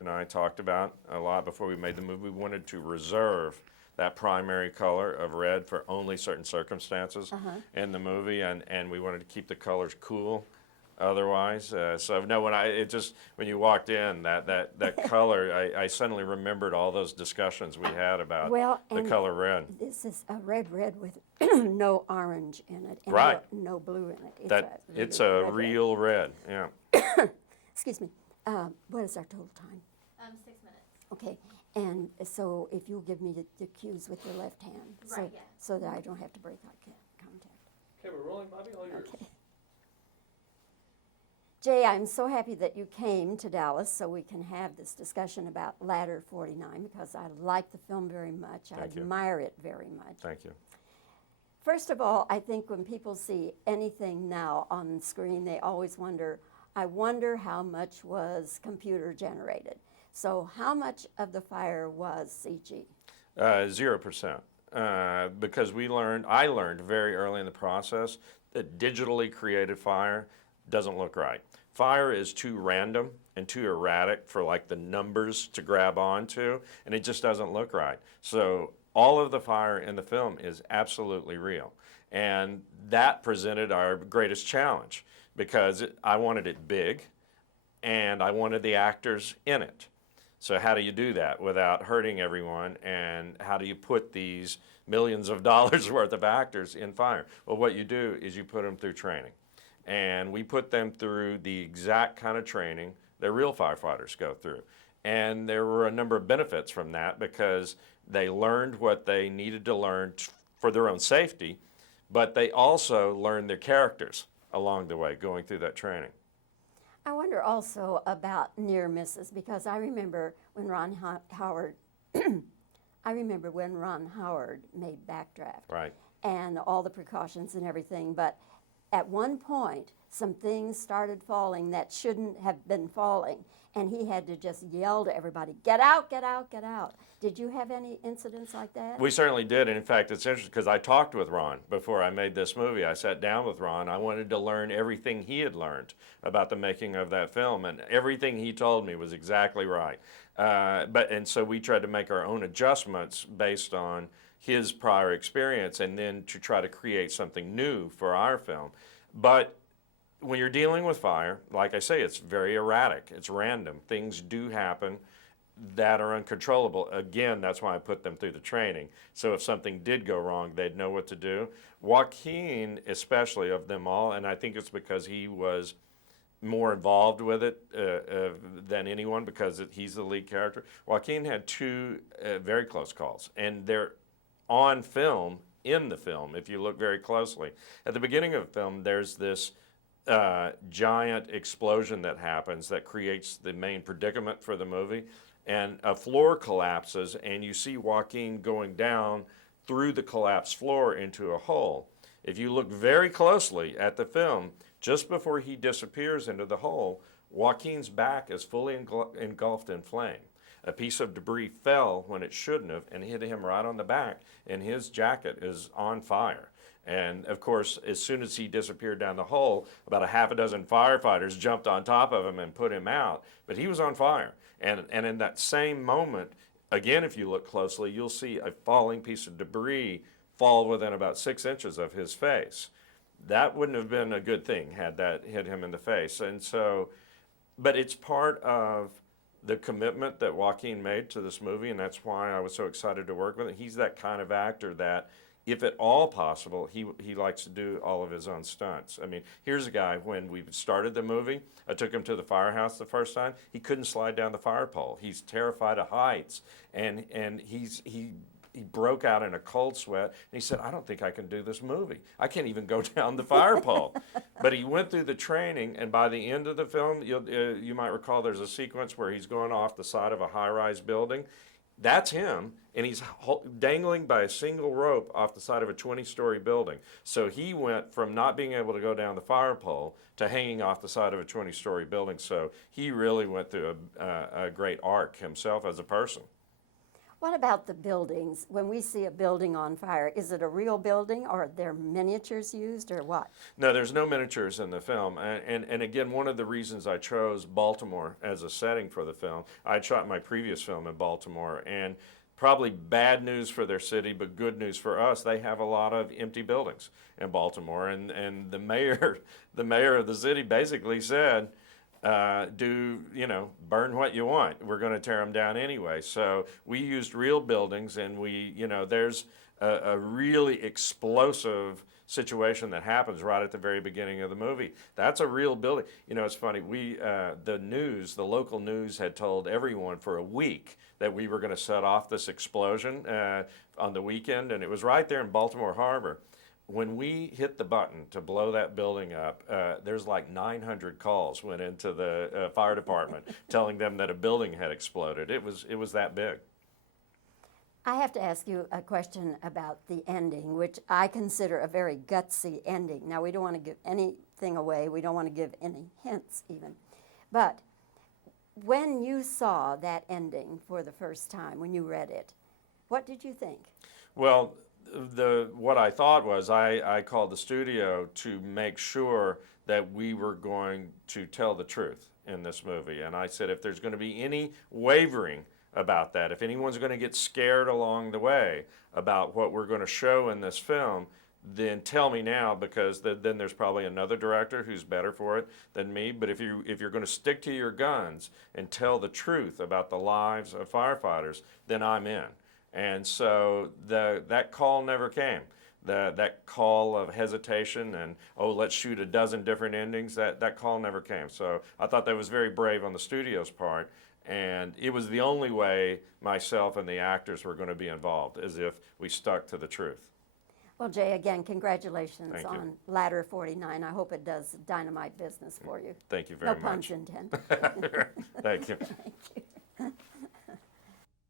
and I talked about a lot before we made the movie. We wanted to reserve that primary color of red for only certain circumstances in the movie, and we wanted to keep the colors cool. Otherwise, so no, when you walked in, that color, I suddenly remembered all those discussions we had about Well, the and color red. this is a red with no orange in it and Right. no blue in it. It's a red. real red. Yeah. Excuse me. What is our total time? 6 minutes. Okay, and so if you'll give me the cues with your left hand, Right, yeah. so that I don't have to break eye contact. Okay, we're rolling, Bobbie. All yours. Okay. Jay, I'm so happy that you came to Dallas so we can have this discussion about Ladder 49 because I like the film very much. I Thank you. admire it very much. Thank you. First of all, I think when people see anything now on screen, they always wonder, I wonder how much was computer generated. So how much of the fire was CG? 0%. Because I learned very early in the process that digitally created fire doesn't look right. Fire is too random and too erratic for like the numbers to grab onto, and it just doesn't look right. So all of the fire in the film is absolutely real. And that presented our greatest challenge because I wanted it big and I wanted the actors in it. So how do you do that without hurting everyone, and how do you put these millions of dollars worth of actors in fire? Well, what you do is you put them through training. And we put them through the exact kind of training that real firefighters go through. And there were a number of benefits from that because they learned what they needed to learn for their own safety, but they also learned their characters along the way going through that training. I wonder also about near misses because I remember when Ron Howard made Backdraft. Right. And all the precautions and everything, but at one point, some things started falling that shouldn't have been falling, and he had to just yell to everybody, get out, get out, get out. Did you have any incidents like that? We certainly did, and in fact, it's interesting because I talked with Ron before I made this movie. I sat down with Ron. I wanted to learn everything he had learned about the making of that film, and everything he told me was exactly right. And so we tried to make our own adjustments based on his prior experience and then to try to create something new for our film. But when you're dealing with fire, like I say, it's very erratic. It's random. Things do happen that are uncontrollable. Again, that's why I put them through the training. So if something did go wrong, they'd know what to do. Joaquin, especially of them all, and I think it's because he was more involved with it than anyone because he's the lead character. Joaquin had two very close calls, and they're on film, in the film, if you look very closely. At the beginning of the film, there's this giant explosion that happens that creates the main predicament for the movie, and a floor collapses, and you see Joaquin going down through the collapsed floor into a hole. If you look very closely at the film, just before he disappears into the hole, Joaquin's back is fully engulfed in flame. A piece of debris fell when it shouldn't have and hit him right on the back, and his jacket is on fire. And of course, as soon as he disappeared down the hole, about a half a dozen firefighters jumped on top of him and put him out, but he was on fire. And in that same moment, again, if you look closely, you'll see a falling piece of debris fall within about 6 inches of his face. That wouldn't have been a good thing had that hit him in the face. And so, but it's part of the commitment that Joaquin made to this movie, and that's why I was so excited to work with him. He's that kind of actor that, if at all possible, he likes to do all of his own stunts. I mean, here's a guy, when we started the movie, I took him to the firehouse the first time. He couldn't slide down the fire pole. He's terrified of heights, and he broke out in a cold sweat, and he said, I don't think I can do this movie. I can't even go down the fire pole. But he went through the training, and by the end of the film, you might recall there's a sequence where he's going off the side of a high-rise building. That's him, and he's dangling by a single rope off the side of a 20-story building. So he went from not being able to go down the fire pole to hanging off the side of a 20-story building. So he really went through a great arc himself as a person. What about the buildings? When we see a building on fire, is it a real building or are there miniatures used or what? No, there's no miniatures in the film. And again, one of the reasons I chose Baltimore as a setting for the film, I'd shot my previous film in Baltimore, and probably bad news for their city, but good news for us, they have a lot of empty buildings in Baltimore. And the mayor, the mayor of the city basically said, burn what you want. We're going to tear them down anyway. So we used real buildings, and there's a really explosive situation that happens right at the very beginning of the movie. That's a real building. It's funny. The local news had told everyone for a week that we were going to set off this explosion on the weekend, and it was right there in Baltimore Harbor. When we hit the button to blow that building up, there's like 900 calls went into the fire department telling them that a building had exploded. It was that big. I have to ask you a question about the ending, which I consider a very gutsy ending. Now, we don't want to give anything away. We don't want to give any hints even. But when you saw that ending for the first time, when you read it, what did you think? Well, what I thought was I called the studio to make sure that we were going to tell the truth in this movie. And I said, if there's going to be any wavering about that, if anyone's going to get scared along the way about what we're going to show in this film, then tell me now, because then there's probably another director who's better for it than me. But if you're going to stick to your guns and tell the truth about the lives of firefighters, then I'm in. And so that call never came. That call of hesitation and, let's shoot a dozen different endings, that call never came. So I thought that was very brave on the studio's part. And it was the only way myself and the actors were going to be involved, as if we stuck to the truth. Well, Jay, again, congratulations Thank you. on Ladder 49. I hope it does dynamite business for you. Thank you very No much. puns intended. Thank you. Thank you.